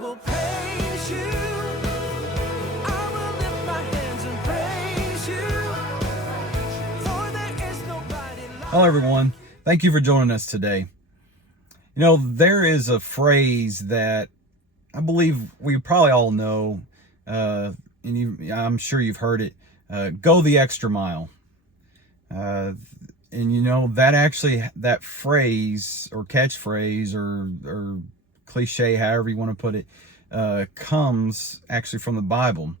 will praise you. I will lift my hands and praise you. For there is nobody like Hello, everyone. Thank you for joining us today. You know, there is a phrase that I believe we probably all know, I'm sure you've heard it, go the extra mile. And you know, that phrase or catchphrase or cliche, however you want to put it, comes actually from the Bible.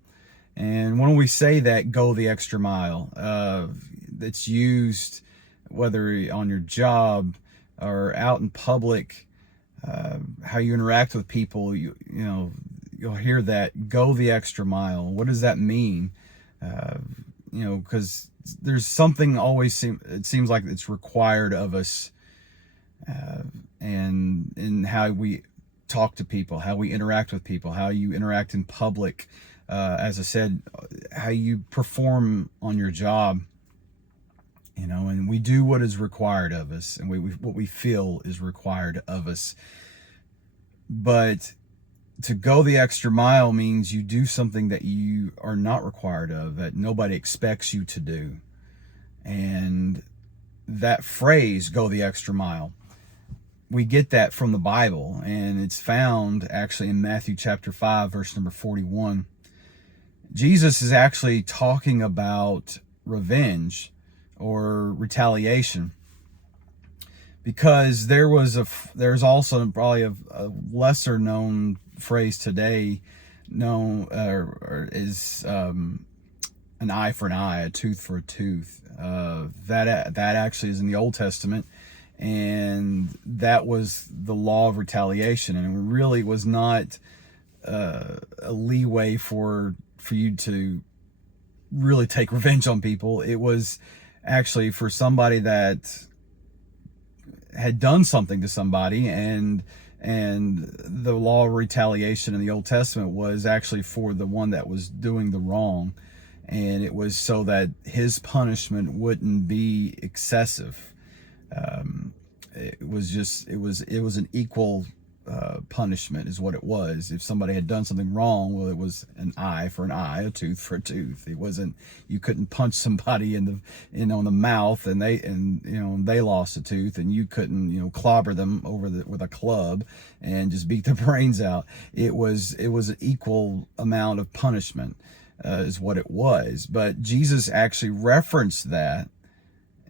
And when we say that, go the extra mile, it's used whether on your job or out in public, how you interact with people, you know, you'll hear that, go the extra mile. What does that mean? You know, because there's something it seems like it's required of us, and in how we talk to people, how we interact with people, how you interact in public, as I said, how you perform on your job, you know, and we do what is required of us, and what we feel is required of us. But to go the extra mile means you do something that you are not required of, that nobody expects you to do. And that phrase, go the extra mile, we get that from the Bible, and it's found actually in Matthew chapter 5, verse number 41. Jesus is actually talking about revenge or retaliation, because there's also probably a lesser known phrase today known is an eye for an eye, a tooth for a tooth. That actually is in the Old Testament, and that was the law of retaliation, and it really was not a leeway for you to really take revenge on people. It was actually for somebody that had done something to somebody, and the law of retaliation in the Old Testament was actually for the one that was doing the wrong, and it was so that his punishment wouldn't be excessive. It was an equal punishment is what it was. If somebody had done something wrong, well, it was an eye for an eye, a tooth for a tooth. It wasn't, you couldn't punch somebody in the mouth and they lost a tooth, and you couldn't, clobber them with a club and just beat their brains out. It was an equal amount of punishment, is what it was. But Jesus actually referenced that,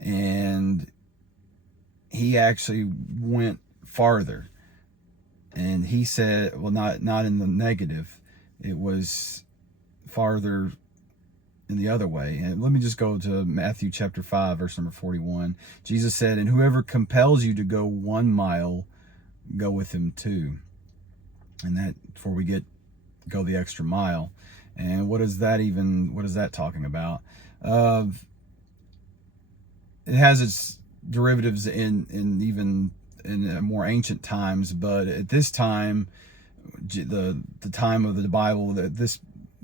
and he actually went farther. And he said, well, not in the negative. It was farther in the other way. And let me just go to Matthew chapter 5, verse number 41. Jesus said, and whoever compels you to go 1 mile, go with him 2. And that, before we go the extra mile. And what is that talking about? It has its derivatives in even in more ancient times, but at this time, the time of the Bible that this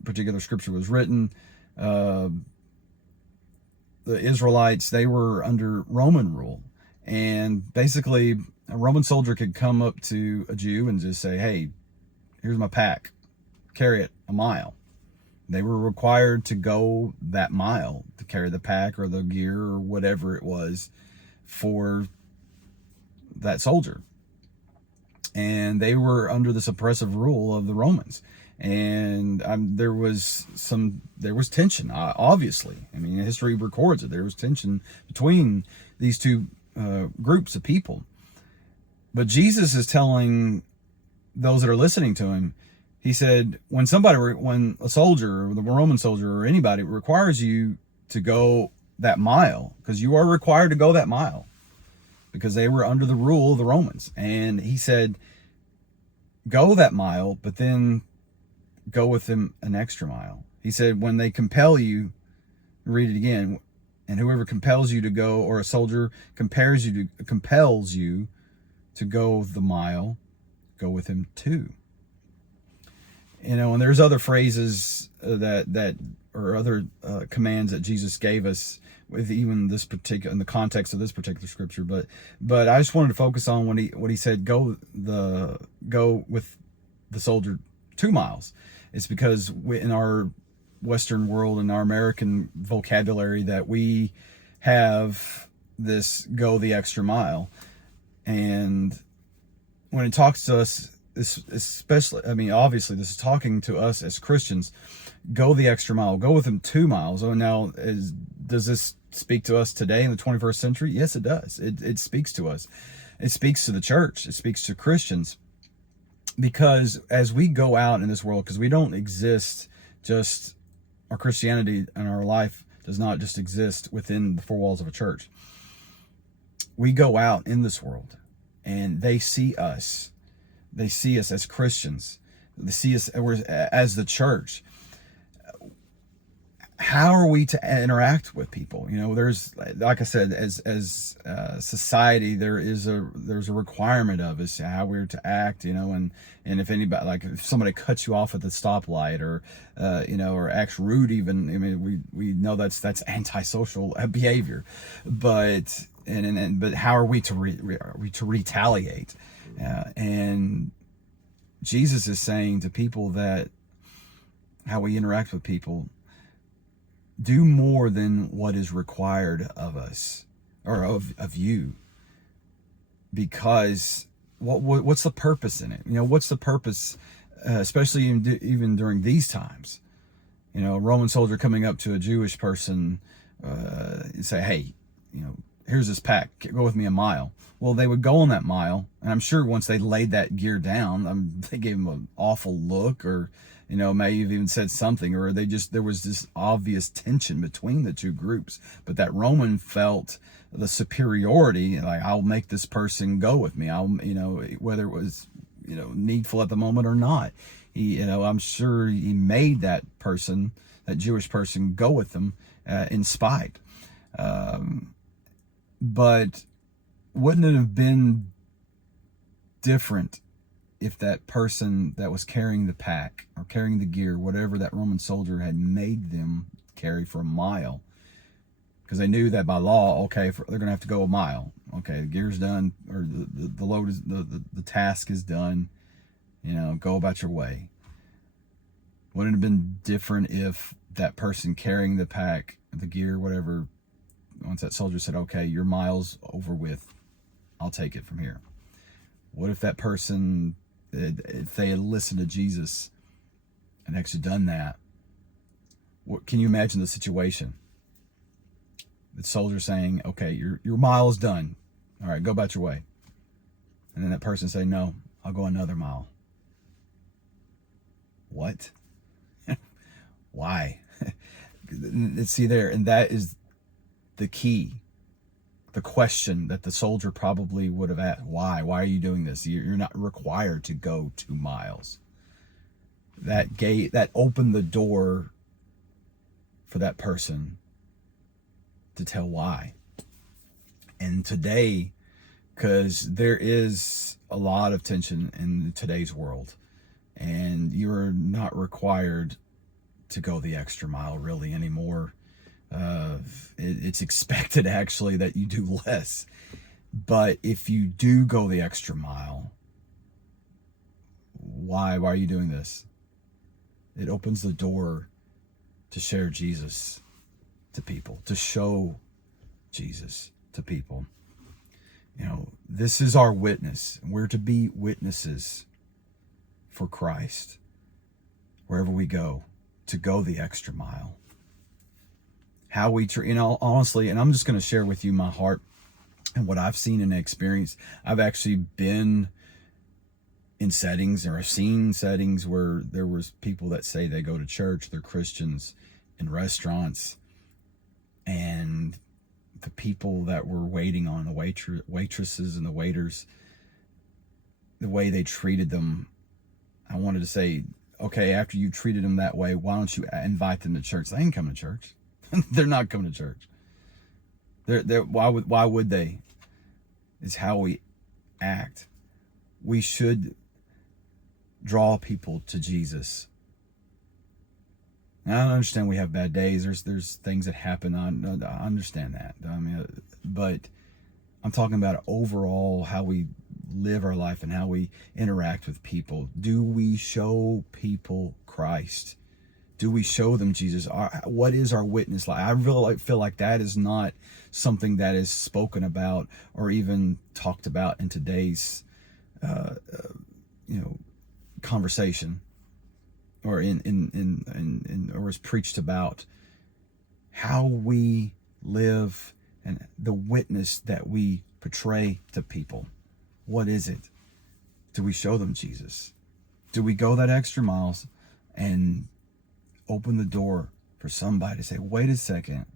particular scripture was written, the Israelites, they were under Roman rule, and basically a Roman soldier could come up to a Jew and just say, hey, here's my pack, carry it a mile. They were required to go that mile to carry the pack or the gear or whatever it was for that soldier. And they were under this oppressive rule of the Romans. And there was tension, obviously. I mean, history records it. There was tension between these two groups of people. But Jesus is telling those that are listening to him, he said, when a soldier, or the Roman soldier or anybody, requires you to go that mile, because you are required to go that mile, because they were under the rule of the Romans. And he said, go that mile, but then go with them an extra mile. He said, when they compel you, read it again, and whoever compels you to go, or a soldier compels you to go the mile, go with him 2. And there's other phrases that or other commands that Jesus gave us with even this particular, in the context of this particular scripture. But I just wanted to focus on what he said, go with the soldier 2 miles. It's because in our Western world, in our American vocabulary, that we have this go the extra mile. And when it talks to us, especially, I mean, obviously this is talking to us as Christians, go the extra mile, go with them 2 miles. Oh, now does this speak to us today in the 21st century? Yes, it does. It speaks to us. It speaks to the church. It speaks to Christians, because as we go out in this world, because we don't exist just, our Christianity and our life does not just exist within the four walls of a church. We go out in this world and they see us. They see us as Christians. They see us as the church. How are we to interact with people? You know, there's, like I said, as society, there's a requirement of us how we're to act. You know, and if anybody, like if somebody cuts you off at the stoplight, or you know, or acts rude, even, I mean, we know that's antisocial behavior, but but how are we to retaliate? And Jesus is saying to people that how we interact with people, do more than what is required of us, or of you, because what's the purpose in it? You know, what's the purpose, especially even during these times? You know, a Roman soldier coming up to a Jewish person and say, hey, you know, here's this pack, go with me a mile. Well, they would go on that mile, and I'm sure once they laid that gear down, they gave him an awful look, or, you know, may have even said something, or there was this obvious tension between the two groups. But that Roman felt the superiority, like, I'll make this person go with me. You know, whether it was, you know, needful at the moment or not. You know, I'm sure he made that person, that Jewish person, go with them in spite. But wouldn't it have been different if that person that was carrying the pack or carrying the gear, whatever that Roman soldier had made them carry, for a mile? Because they knew that by law, okay, they're going to have to go a mile. Okay, the gear's done, or the load is, the task is done. You know, go about your way. Wouldn't it have been different if that person carrying the pack, the gear, whatever, once that soldier said, okay, your mile's over with, I'll take it from here? What if that person, if they had listened to Jesus and actually done that? What can you imagine the situation? The soldier saying, okay, your mile is done. All right, go about your way. And then that person say, no, I'll go another mile. What? Why? See there, and that is the key. The question that the soldier probably would have asked: why are you doing this? You're not required to go 2 miles. That opened the door for that person to tell why. And today, because there is a lot of tension in today's world, and you're not required to go the extra mile really anymore. It's expected, actually, that you do less. But if you do go the extra mile, why are you doing this? It opens the door to share Jesus to people, to show Jesus to people. You know, this is our witness. We're to be witnesses for Christ wherever we go, to go the extra mile. How we, you know, honestly, and I'm just going to share with you my heart and what I've seen and experienced. I've actually been in settings, or I've seen settings where there was people that say they go to church, they're Christians, in restaurants, and the people that were waiting on, the waitresses and the waiters, the way they treated them, I wanted to say, okay, after you treated them that way, why don't you invite them to church? They ain't coming to church. They're not coming to church. Why would they? It's how we act. We should draw people to Jesus. Now, I understand we have bad days. There's things that happen. I understand that. I mean, but I'm talking about overall how we live our life and how we interact with people. Do we show people Christ? Do we show them Jesus? What is our witness like? I really feel like that is not something that is spoken about or even talked about in today's, conversation, or or is preached about. How we live and the witness that we portray to people. What is it? Do we show them Jesus? Do we go that extra miles and open the door for somebody to say, wait a second,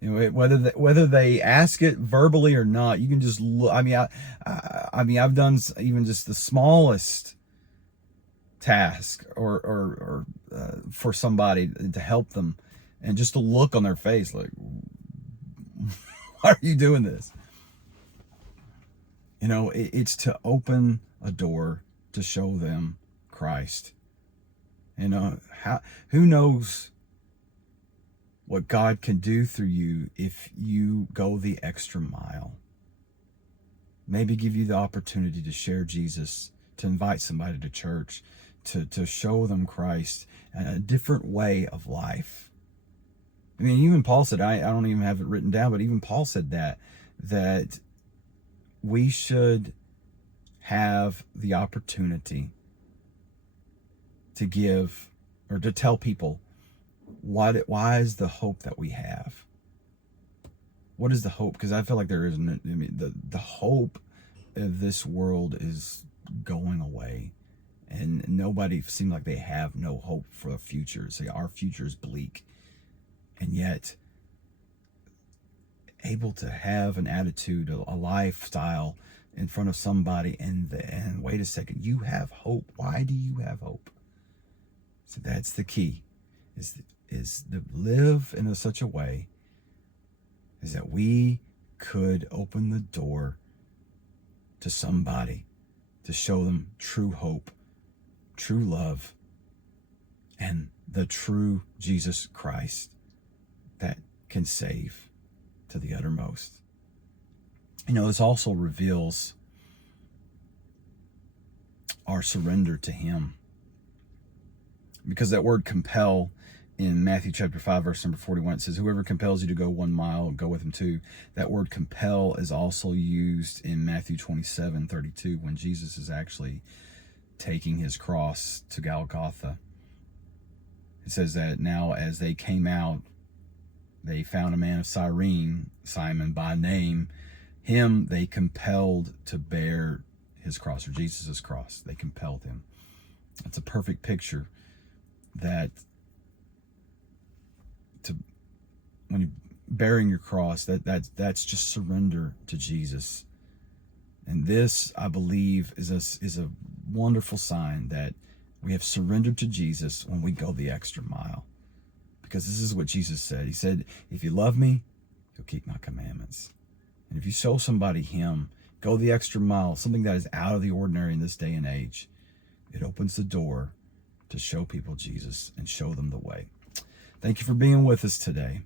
whether they ask it verbally or not, you can just look. I mean, I've done even just the smallest task or for somebody to help them, and just the look on their face, like, why are you doing this? It's to open a door to show them Christ. Who knows what God can do through you if you go the extra mile. Maybe give you the opportunity to share Jesus, to invite somebody to church, to show them Christ and a different way of life. I mean, even Paul said, I don't even have it written down, but even Paul said that we should have the opportunity to give or to tell people why is the hope that we have. What is the hope? Because I feel like there isn't. I mean, the hope of this world is going away, and nobody seems like they have no hope for the future. Say our future is bleak, and yet able to have an attitude, a lifestyle in front of somebody, and wait a second, you have hope. Why do you have hope? So that's the key, is to live in such a way is that we could open the door to somebody to show them true hope, true love, and the true Jesus Christ that can save to the uttermost. This also reveals our surrender to Him. Because that word compel in Matthew chapter 5, verse number 41, it says, whoever compels you to go 1 mile, go with him too. That word compel is also used in Matthew 27:32, when Jesus is actually taking his cross to Golgotha. It says that now as they came out, they found a man of Cyrene, Simon by name. Him they compelled to bear his cross, or Jesus's cross. They compelled him. That's a perfect picture that when you're bearing your cross, that's just surrender to Jesus. And this, I believe, is a wonderful sign that we have surrendered to Jesus when we go the extra mile. Because this is what Jesus said. He said, if you love me, you'll keep my commandments. And if you show somebody Him, go the extra mile, something that is out of the ordinary in this day and age, it opens the door to show people Jesus and show them the way. Thank you for being with us today.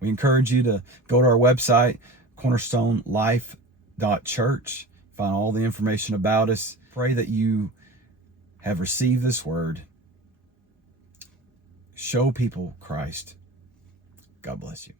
We encourage you to go to our website, cornerstonelife.church. Find all the information about us. Pray that you have received this word. Show people Christ. God bless you.